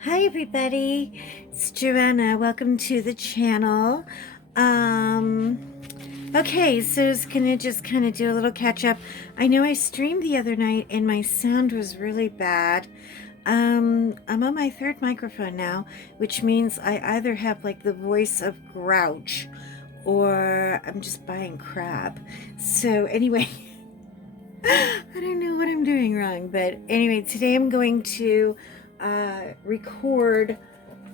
Hi everybody, it's Joanna. Welcome to the channel. Okay, so I was gonna just kind of do a little catch up. I know I streamed the other night and my sound was really bad. I'm on my third microphone now, which means I either have like the voice of Grouch or I'm just buying crap. So anyway, I don't know what I'm doing wrong, but anyway, today I'm going to record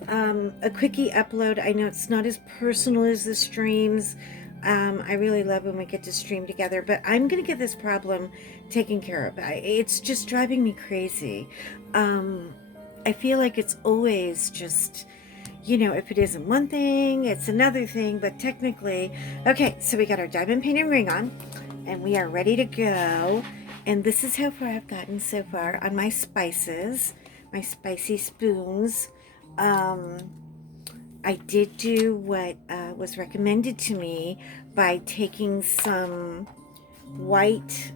a quickie upload. I know it's not as personal as the streams. I really love when we get to stream together, but I'm going to get this problem taken care of. It's just driving me crazy. Um, I feel like it's always just, if it isn't one thing, it's another thing, but technically, okay, so we got our diamond painted ring on and we are ready to go. And this is how far I've gotten so far on my spices, my spicy spoons. Um, I did do what was recommended to me by taking some white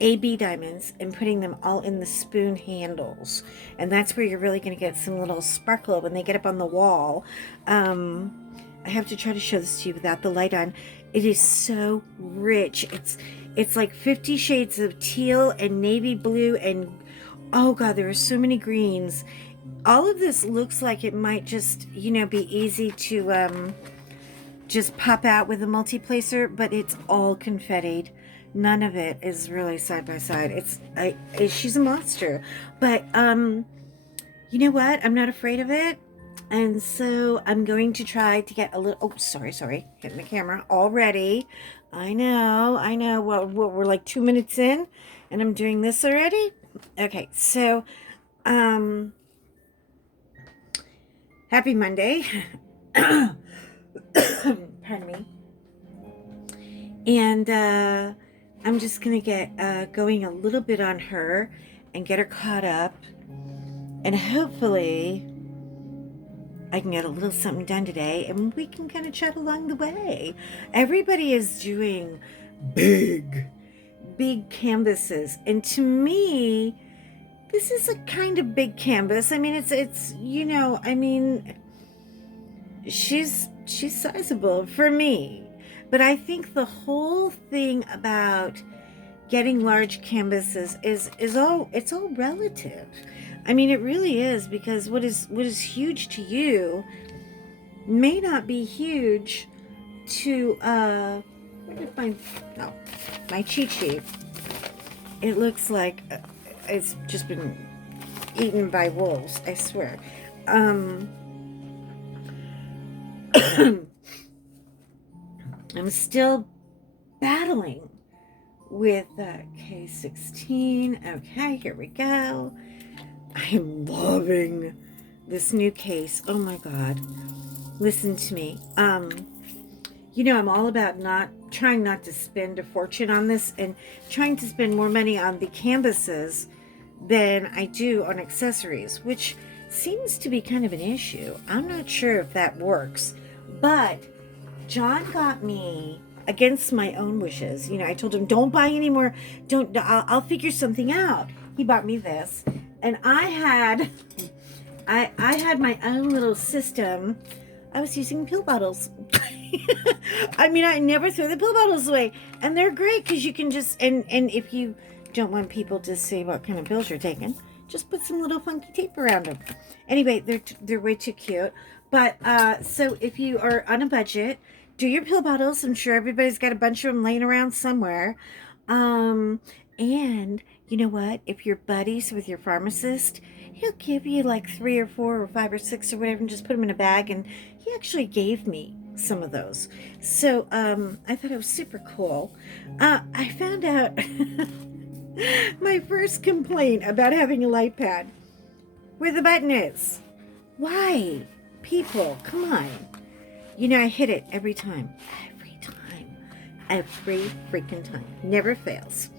AB diamonds and putting them all in the spoon handles. And that's where you're really going to get some little sparkle when they get up on the wall. I have to try to show this to you without the light on. It is so rich. It's like 50 shades of teal and navy blue and oh god, there are so many greens. All of this looks like it might just, be easy to just pop out with a multi-placer, but it's all confettied. None of it is really side by side. She's a monster. But you know what? I'm not afraid of it. And so I'm going to try to get a little, oh, sorry, hitting the camera already. I know. Well, we're like 2 minutes in and I'm doing this already. Okay, so, um, happy Monday. Pardon me. And I'm just going to get going a little bit on her and get her caught up. And hopefully I can get a little something done today and we can kind of chat along the way. Everybody is doing big, big canvases. And to me, this is a kind of big canvas. I mean, she's sizable for me. But I think the whole thing about getting large canvases is all it's all relative. I mean, it really is because what is huge to you may not be huge to where did my cheat sheet. It looks like it's just been eaten by wolves, I swear. I'm still battling with K16. Okay, here we go. I'm loving this new case. Oh my god. Listen to me. I'm all about trying not to spend a fortune on this and trying to spend more money on the canvases than I do on accessories, which seems to be kind of an issue. I'm not sure if that works, but John got me against my own wishes. I told him, don't buy any more. I'll figure something out. He bought me this. And I had my own little system. I was using pill bottles. I mean, I never throw the pill bottles away. And they're great because you can and if you don't want people to see what kind of pills you're taking, just put some little funky tape around them. Anyway, they're way too cute. But so if you are on a budget, do your pill bottles. I'm sure everybody's got a bunch of them laying around somewhere. And you know what? If you're buddies with your pharmacist, he'll give you like 3 or 4 or 5 or 6 or whatever and just put them in a bag. And he actually gave me some of those. So I thought it was super cool. I found out my first complaint about having a light pad where the button is. Why? People, come on. I hit it every time. Every freaking time. Never fails.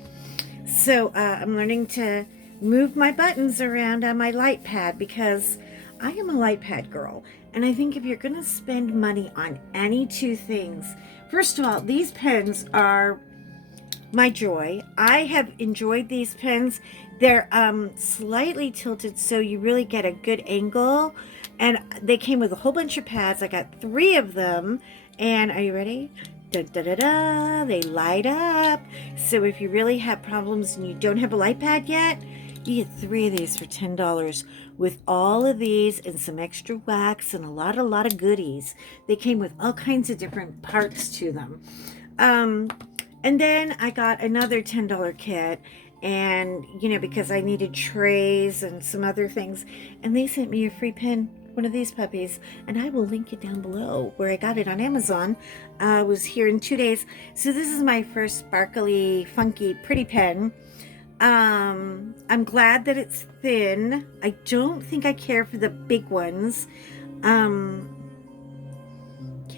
So I'm learning to move my buttons around on my light pad because I am a light pad girl. And I think if you're going to spend money on any two things, first of all, these pens are my joy. I have enjoyed these pens. They're slightly tilted so you really get a good angle. And they came with a whole bunch of pads. I got 3 of them. And are you ready? Da, da, da, da. They light up. So if you really have problems and you don't have a light pad yet, you get 3 of these for $10 with all of these and some extra wax and a lot of goodies. They came with all kinds of different parts to them. And then I got another $10 kit, and because I needed trays and some other things, and they sent me a free pen, one of these puppies, and I will link it down below where I got it on Amazon. Was here in 2 days. So this is my first sparkly, funky, pretty pen. I'm glad that it's thin. I don't think I care for the big ones. Can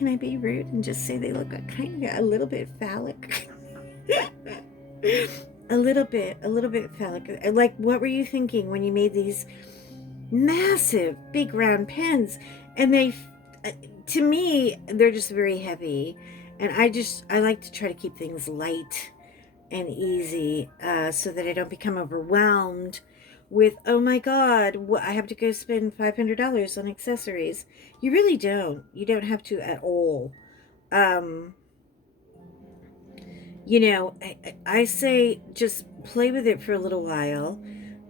I be rude and just say they look kind of a little bit phallic? a little bit phallic. Like, what were you thinking when you made these massive, big round pens? And they, to me, they're just very heavy. And I like to try to keep things light and easy, so that I don't become overwhelmed with, oh my God, I have to go spend $500 on accessories. You really don't. You don't have to at all. Um, I say just play with it for a little while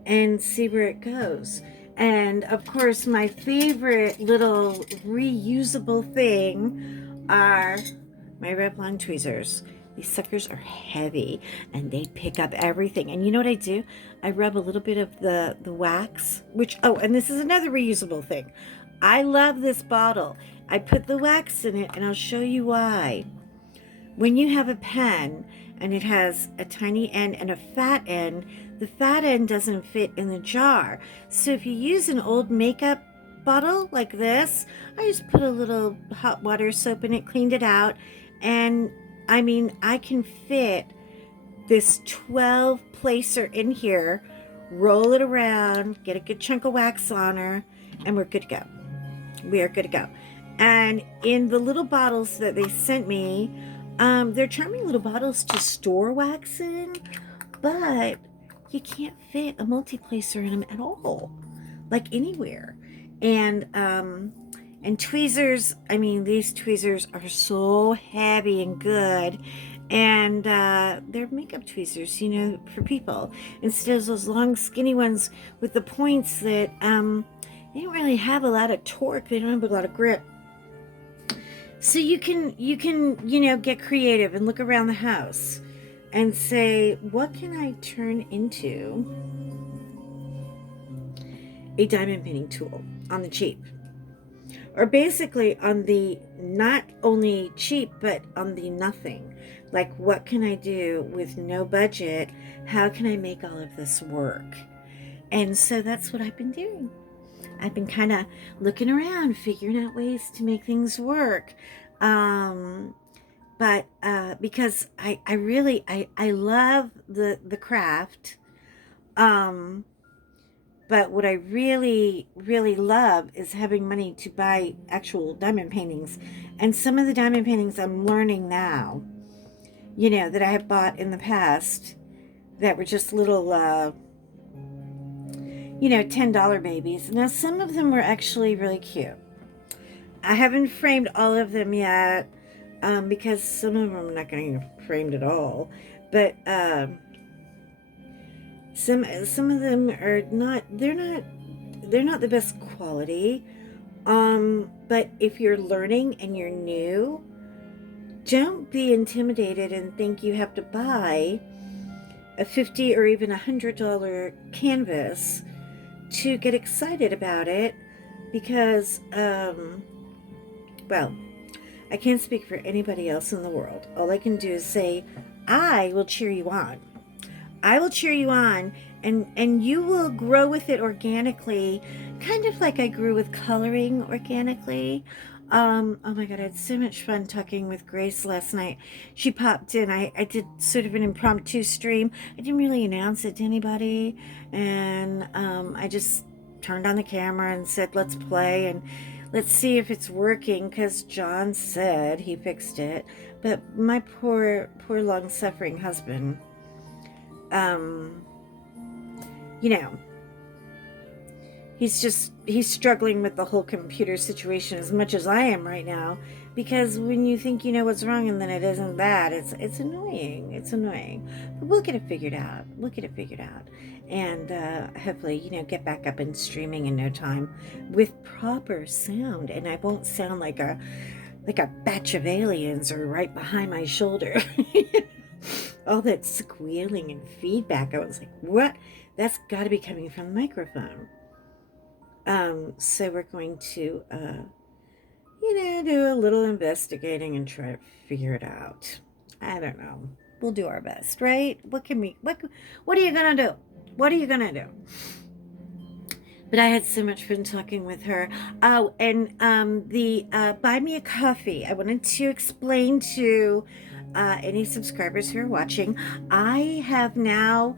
and see where it goes. And of course, my favorite little reusable thing are my Revlon tweezers. These suckers are heavy and they pick up everything. And you know what I do? I rub a little bit of the wax, and this is another reusable thing. I love this bottle. I put the wax in it, and I'll show you why. When you have a pen and it has a tiny end and a fat end, the fat end doesn't fit in the jar. So if you use an old makeup bottle like this, I just put a little hot water soap in it, cleaned it out, and I can fit this 12 placer in here, roll it around, get a good chunk of wax on her, and we're good to go. We are good to go. And in the little bottles that they sent me, they're charming little bottles to store wax in, but you can't fit a multi-placer in them at all, like anywhere. And tweezers, these tweezers are so heavy and good. And they're makeup tweezers, for people. Instead of those long, skinny ones with the points that they don't really have a lot of torque. They don't have a lot of grip. So you can get creative and look around the house and say, what can I turn into a diamond painting tool on the cheap? Or basically on the not only cheap, but on the nothing. Like, what can I do with no budget? How can I make all of this work? And so that's what I've been doing. I've been kind of looking around, figuring out ways to make things work. But because I really love the craft. But what I really, really love is having money to buy actual diamond paintings. And some of the diamond paintings I'm learning now, that I have bought in the past that were just little, $10 babies. Now, some of them were actually really cute. I haven't framed all of them yet, because some of them are not going to get framed at all. But some of them are not. They're not the best quality. But if you're learning and you're new, don't be intimidated and think you have to buy a $50 or even $100 canvas to get excited about it, because well, I can't speak for anybody else in the world. All I can do is say, I will cheer you on. I will cheer you on, and you will grow with it organically, kind of like I grew with coloring organically. Oh my God, I had so much fun talking with Grace last night. She popped in. I did sort of an impromptu stream. I didn't really announce it to anybody, and I just turned on the camera and said, let's play, and let's see if it's working, because John said he fixed it. But my poor, poor long-suffering husband, um, you know, he's struggling with the whole computer situation as much as I am right now, because when you think you know what's wrong and then it isn't that, it's annoying. It's annoying. But we'll get it figured out. We'll get it figured out. And hopefully, get back up and streaming in no time with proper sound, and I won't sound like a batch of aliens are right behind my shoulder. All that squealing and feedback. I was like, what? That's got to be coming from the microphone. So we're going to, do a little investigating and try to figure it out. I don't know. We'll do our best, right? What are you gonna do? What are you gonna do? But I had so much fun talking with her. Oh, and the Buy Me a Coffee. I wanted to explain to any subscribers who are watching. I have now,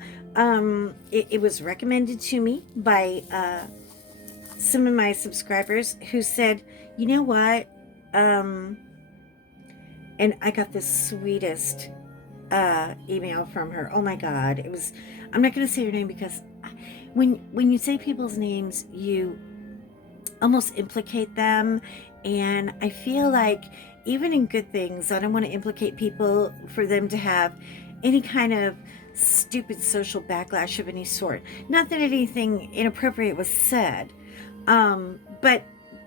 it was recommended to me by some of my subscribers who said, you know what? And I got the sweetest email from her. Oh my God. I'm not going to say her name because when you say people's names, you almost implicate them. And I feel like even in good things, I don't want to implicate people for them to have any kind of stupid social backlash of any sort. Not that anything inappropriate was said, but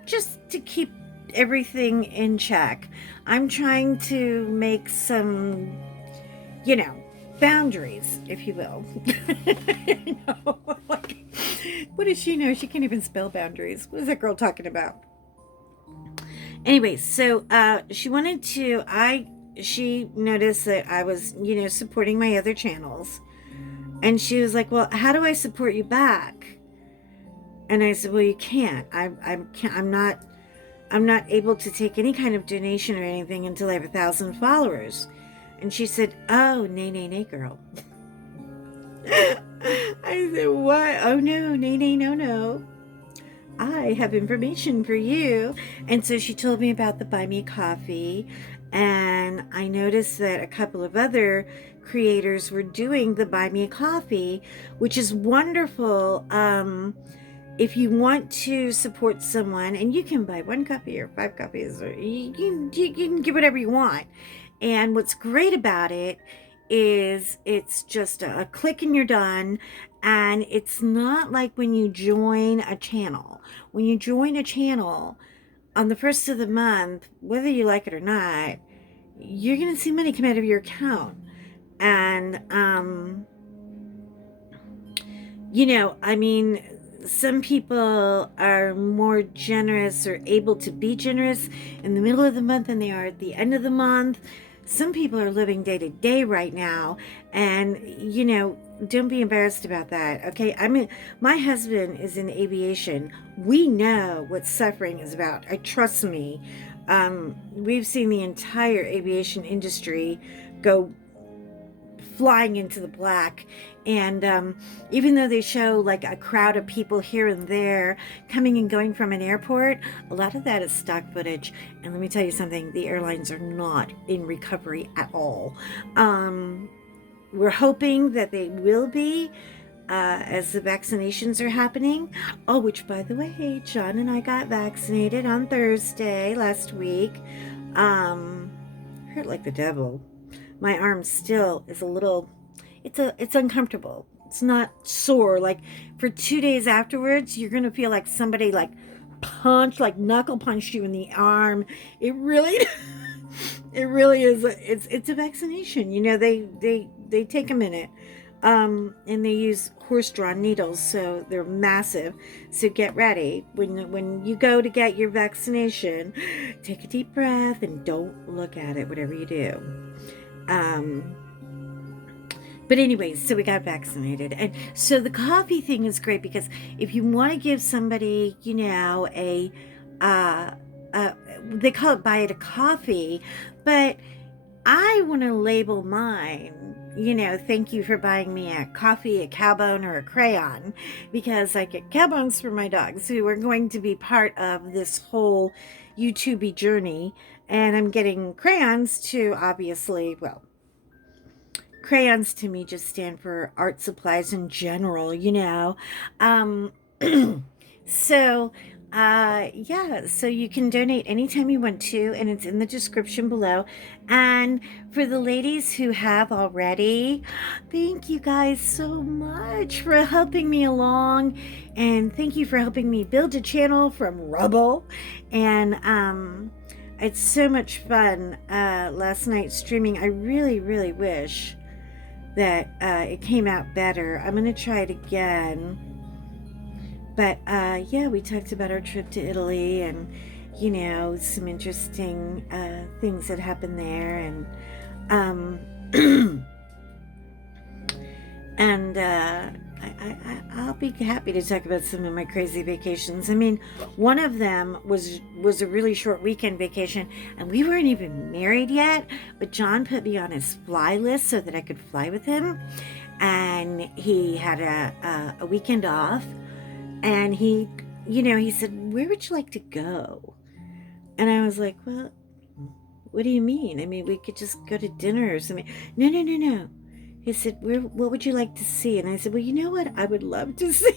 just to keep everything in check. I'm trying to make some, boundaries, if you will. What does she know? She can't even spell boundaries. What is that girl talking about? Anyway, so she noticed that I was, supporting my other channels. And she was like, well, how do I support you back? And I said, well, you can't. I'm not able to take any kind of donation or anything until I have 1,000 followers. And she said, oh, nay, girl. I said, what? Oh, no, nay, no. I have information for you. And so she told me about the Buy Me Coffee. And I noticed that a couple of other creators were doing the Buy Me a Coffee, which is wonderful. If you want to support someone, and you can buy 1 copy or 5 copies, or you can give whatever you want. And what's great about it is it's just a click and you're done. And it's not like when you join a channel. When you join a channel on the first of the month, whether you like it or not, you're going to see money come out of your account. And, some people are more generous or able to be generous in the middle of the month than they are at the end of the month. Some people are living day to day right now, and don't be embarrassed about that, okay? I mean, my husband is in aviation. We know what suffering is about. Trust me. We've seen the entire aviation industry go flying into the black. And even though they show like a crowd of people here and there coming and going from an airport, a lot of that is stock footage. And let me tell you something, the airlines are not in recovery at all. We're hoping that they will be as the vaccinations are happening. Oh, which by the way, John and I got vaccinated on Thursday last week. Hurt like the devil. My arm still is a little, it's uncomfortable. It's not sore. Like for 2 days afterwards, you're going to feel like somebody like knuckle punched you in the arm. It really, it really is. It's a vaccination. They take a minute. And they use horse-drawn needles, so they're massive. So get ready. When you go to get your vaccination, take a deep breath and don't look at it, whatever you do. But anyways, so we got vaccinated. And so the coffee thing is great because if you want to give somebody, they call it buy it a coffee, but I want to label mine, thank you for buying me a coffee, a cowbone, or a crayon, because I get cowbones for my dogs who are going to be part of this whole YouTube journey. And I'm getting crayons to, obviously, well, crayons to me just stand for art supplies in general, you know. Um, so, yeah, so you can donate anytime you want to, and it's in the description below. And for the ladies who have already, thank you guys so much for helping me along, and thank you for helping me build a channel from rubble. And it's so much fun last night streaming. I really, really wish that it came out better. I'm going to try it again. But yeah, we talked about our trip to Italy and, you know, some interesting things that happened there. And, and I'll be happy to talk about some of my crazy vacations. I mean, one of them was a really short weekend vacation, and we weren't even married yet, but John put me on his fly list so that I could fly with him. And he had a weekend off, and he, you know, he said, "Where would you like to go?" And I was like, "Well, what do you mean? I mean, we could just go to dinner or something." No, no, no, no. He said, what would you like to see? And I said, well, you know what? I would love to see.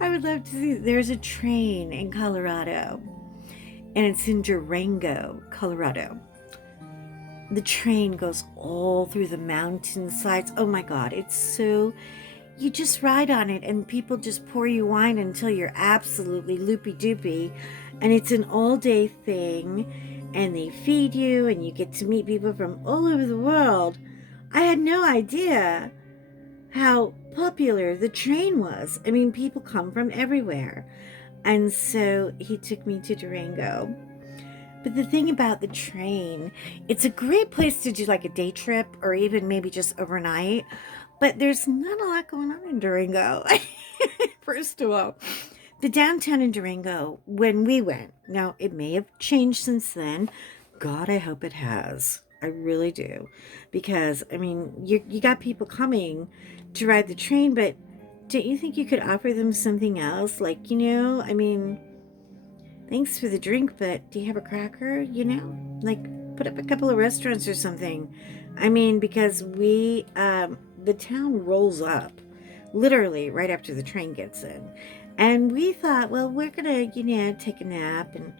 I would love to see. There's a train in Colorado, and it's in Durango, Colorado. The train goes all through the mountainsides. Oh my God, it's so, you just ride on it and people just pour you wine until you're absolutely loopy doopy. And it's an all day thing, and they feed you, and you get to meet people from all over the world. I had no idea how popular the train was. I mean, people come from everywhere. And so he took me to Durango. But the thing about the train, it's a great place to do like a day trip or even maybe just overnight. But there's not a lot going on in Durango. First of all, the downtown in Durango, when we went, now it may have changed since then. God, I hope it has. I really do. Because, I mean, you got people coming to ride the train, but don't you think you could offer them something else? Like, you know, I mean, thanks for the drink, but do you have a cracker? You know, like put up a couple of restaurants or something. I mean, because the town rolls up literally right after the train gets in. And we thought, well, we're going to, you know, take a nap and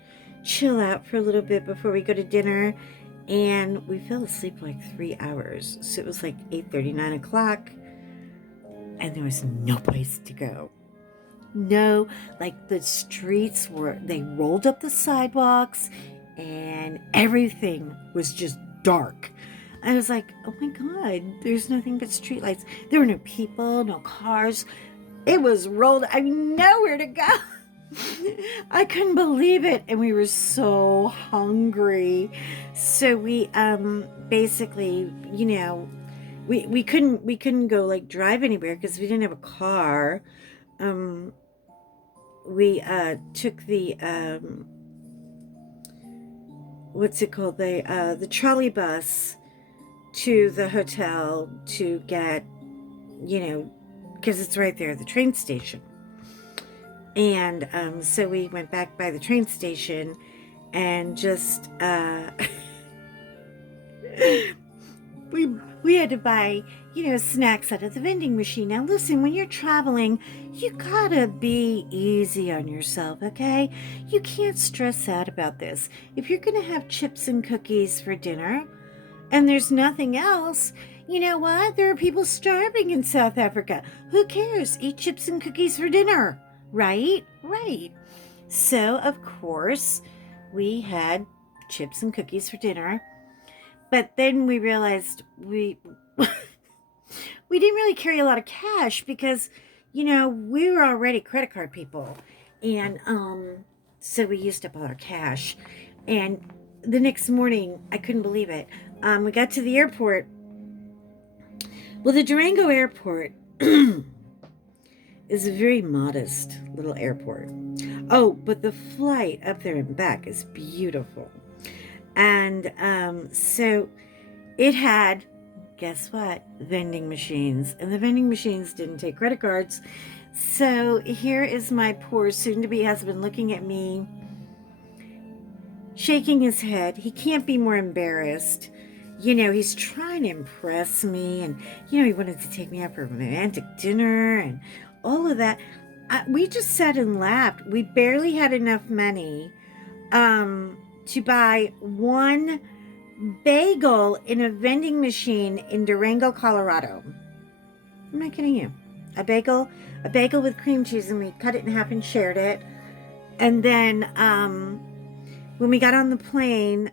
chill out for a little bit before we go to dinner. And we fell asleep like 3 hours. So it was like 8:30, 9 o'clock. And there was no place to go. No, like the streets were, they rolled up the sidewalks and everything was just dark. I was like, oh my God, there's nothing but streetlights. There were no people, no cars. It was rolled, I mean, nowhere to go. I couldn't believe it. And we were so hungry. So we basically, you know, we couldn't go like drive anywhere because we didn't have a car. Um we took the what's it called, the trolley bus to the hotel to get, you know, because it's right there, the train station. And so we went back by the train station and just we had to buy, you know, snacks out of the vending machine. Now listen, when you're traveling, you gotta be easy on yourself, okay? You can't stress out about this. If you're gonna have chips and cookies for dinner and there's nothing else, you know what? There are people starving in South Africa. Who cares? Eat chips and cookies for dinner, right? Right. So, of course, we had chips and cookies for dinner. But then we realized we we didn't really carry a lot of cash because, you know, we were already credit card people. And so we used up all our cash. And the next morning, I couldn't believe it. We got to the airport. Well, the Durango airport is a very modest little airport. Oh, but the flight up there and back is beautiful. And so it had, guess what? Vending machines. And the vending machines didn't take credit cards. So here is my poor soon-to-be husband looking at me shaking his head. He can't be more embarrassed. He's trying to impress me, and he wanted to take me out for a romantic dinner and all of that. We just sat and laughed. We barely had enough money to buy one bagel in a vending machine in Durango, Colorado. I'm not kidding you. A bagel with cream cheese, and we cut it in half and shared it. And then when we got on the plane,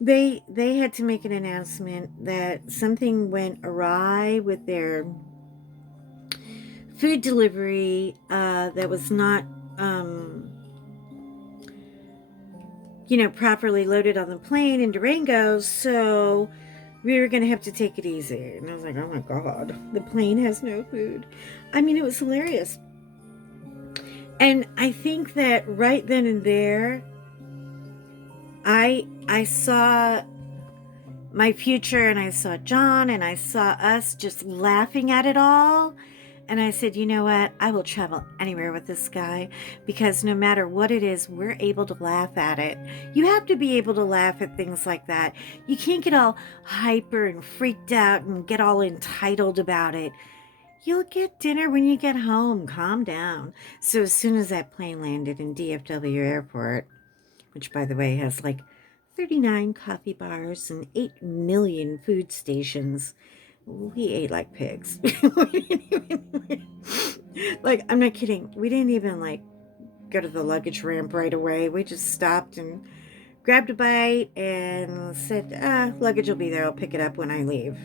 they had to make an announcement that something went awry with their food delivery that was not properly loaded on the plane in Durango, so we were gonna have to take it easy. And I was like, oh my god, the plane has no food. I mean, it was hilarious. And I think that right then and there, I saw my future, and I saw John, and I saw us just laughing at it all. And I said, you know what? I will travel anywhere with this guy, because no matter what it is, we're able to laugh at it. You have to be able to laugh at things like that. You can't get all hyper and freaked out and get all entitled about it. You'll get dinner when you get home. Calm down. So as soon as that plane landed in DFW Airport, which by the way has like 39 coffee bars and 8 million food stations, we ate like pigs. Like, I'm not kidding. We didn't even like go to the luggage ramp right away. We just stopped and grabbed a bite and said, luggage will be there. I'll pick it up when I leave.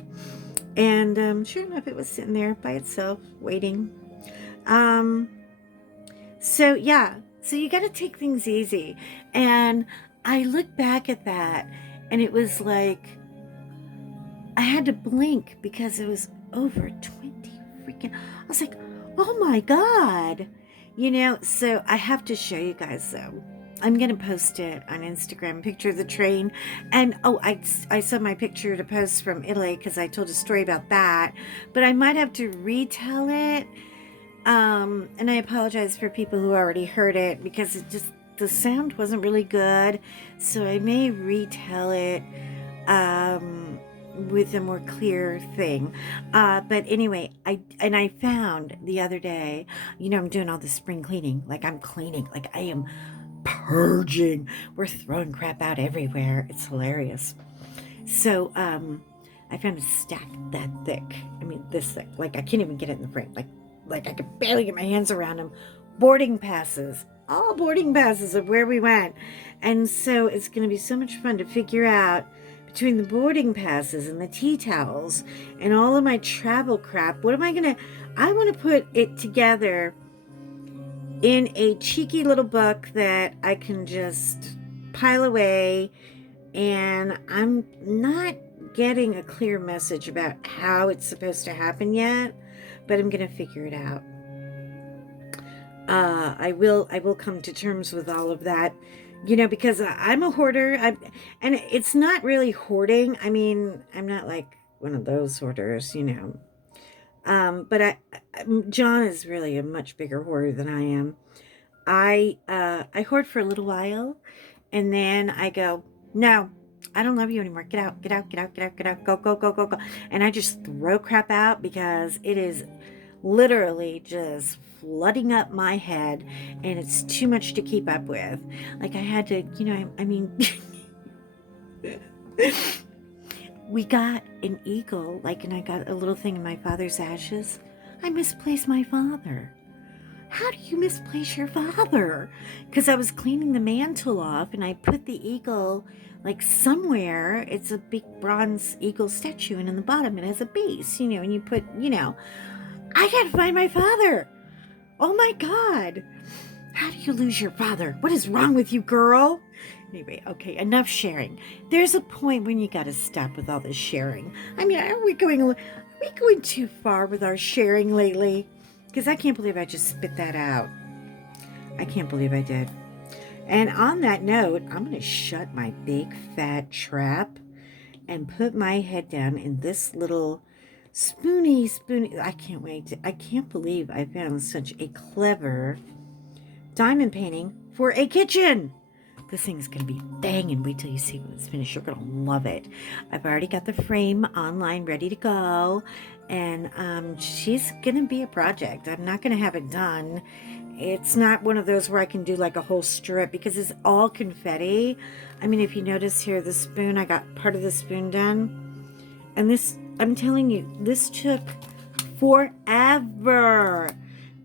And sure enough, it was sitting there by itself, waiting. Um, so yeah, so you got to take things easy. And I look back at that, and it was like I had to blink because it was over 20 freaking. I was like, oh my God. So I have to show you guys though. I'm going to post it on Instagram, picture of the train. And I saw my picture to post from Italy because I told a story about that. But I might have to retell it. And I apologize for people who already heard it because the sound wasn't really good. So I may retell it with a more clear thing. But anyway, I found the other day, I'm doing all the spring cleaning. Like I'm cleaning, like I am purging. We're throwing crap out everywhere. It's hilarious. So I found a stack that thick. I mean, this thick. Like I can't even get it in the frame. Like I could barely get my hands around them. Boarding passes. All boarding passes of where we went. And so it's going to be so much fun to figure out between the boarding passes and the tea towels and all of my travel crap. What am I going to... I want to put it together in a cheeky little book that I can just pile away, and I'm not getting a clear message about how it's supposed to happen yet, but I'm going to figure it out. I will come to terms with all of that, because I'm a hoarder. And it's not really hoarding. I mean, I'm not like one of those hoarders, but John is really a much bigger hoarder than I am. I hoard for a little while, and then I go, no, I don't love you anymore. Get out, get out, get out, get out, get out, go, go, go, go, go. And I just throw crap out because it is literally just flooding up my head, and it's too much to keep up with. Like I had to, I mean, we got an eagle, and I got a little thing in my father's ashes. I misplaced my father. How do you misplace your father? Because I was cleaning the mantle off, and I put the eagle somewhere. It's a big bronze eagle statue, and in the bottom it has a base, and you put, I gotta find my father. Oh my God. How do you lose your father? What is wrong with you, girl? Anyway, okay, enough sharing. There's a point when you gotta stop with all this sharing. I mean, are we going too far with our sharing lately? Because I can't believe I just spit that out. I can't believe I did. And on that note, I'm going to shut my big fat trap and put my head down in this little spoony. I can't wait. I can't believe I found such a clever diamond painting for a kitchen. This thing's going to be banging. Wait till you see when it's finished. You're going to love it. I've already got the frame online ready to go. And she's going to be a project. I'm not going to have it done. It's not one of those where I can do like a whole strip because it's all confetti. I mean, if you notice here, the spoon, I got part of the spoon done. And this, I'm telling you, this took forever.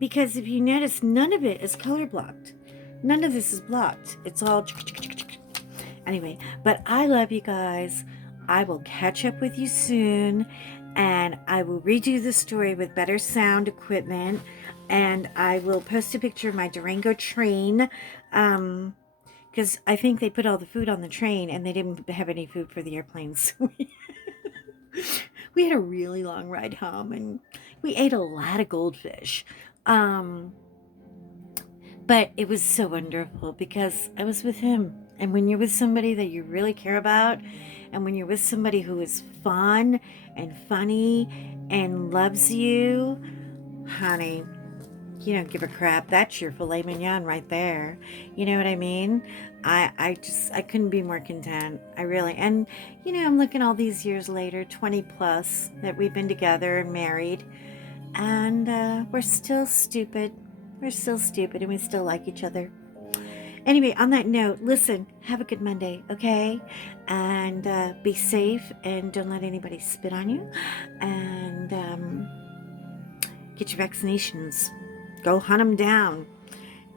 Because if you notice, none of it is color blocked. None of this is blocked. It's all... Anyway, but I love you guys. I will catch up with you soon. And I will redo the story with better sound equipment. And I will post a picture of my Durango train. Because I think they put all the food on the train and they didn't have any food for the airplanes. We had a really long ride home and we ate a lot of goldfish. But it was so wonderful because I was with him. And when you're with somebody that you really care about, and when you're with somebody who is fun and funny and loves you, honey, you don't give a crap. That's your filet mignon right there. You know what I mean? I couldn't be more content. I really, and I'm looking all these years later, 20 plus, that we've been together and married, and we're still stupid. We're still stupid and we still like each other. Anyway, on that note, listen, have a good Monday, okay? And be safe and don't let anybody spit on you. And get your vaccinations. Go hunt them down.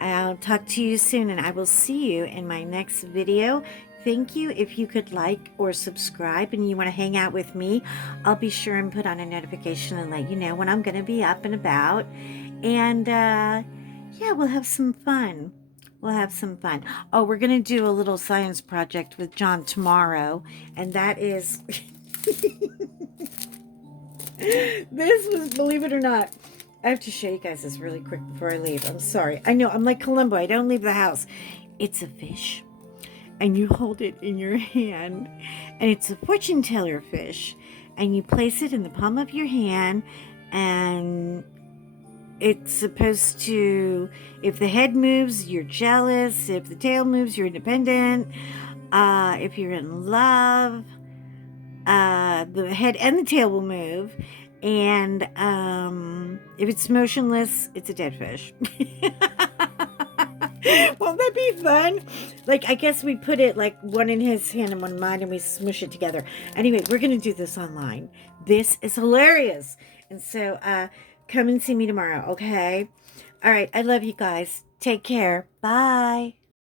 I'll talk to you soon and I will see you in my next video. Thank you. If you could like or subscribe and you want to hang out with me, I'll be sure and put on a notification and let you know when I'm going to be up and about. And yeah, we'll have some fun. We'll have some fun. Oh, we're going to do a little science project with John tomorrow. And that is... This was, believe it or not, I have to show you guys this really quick before I leave. I'm sorry. I know, I'm like Columbo. I don't leave the house. It's a fish. And you hold it in your hand. And it's a fortune teller fish. And you place it in the palm of your hand. And... it's supposed to, if the head moves, you're jealous. If the tail moves, you're independent. If you're in love, the head and the tail will move. And if it's motionless, it's a dead fish. Won't that be fun? Like, I guess we put it like one in his hand and one in mine and we smush it together. Anyway, we're going to do this online. This is hilarious. And so, come and see me tomorrow, okay? All right, I love you guys. Take care. Bye.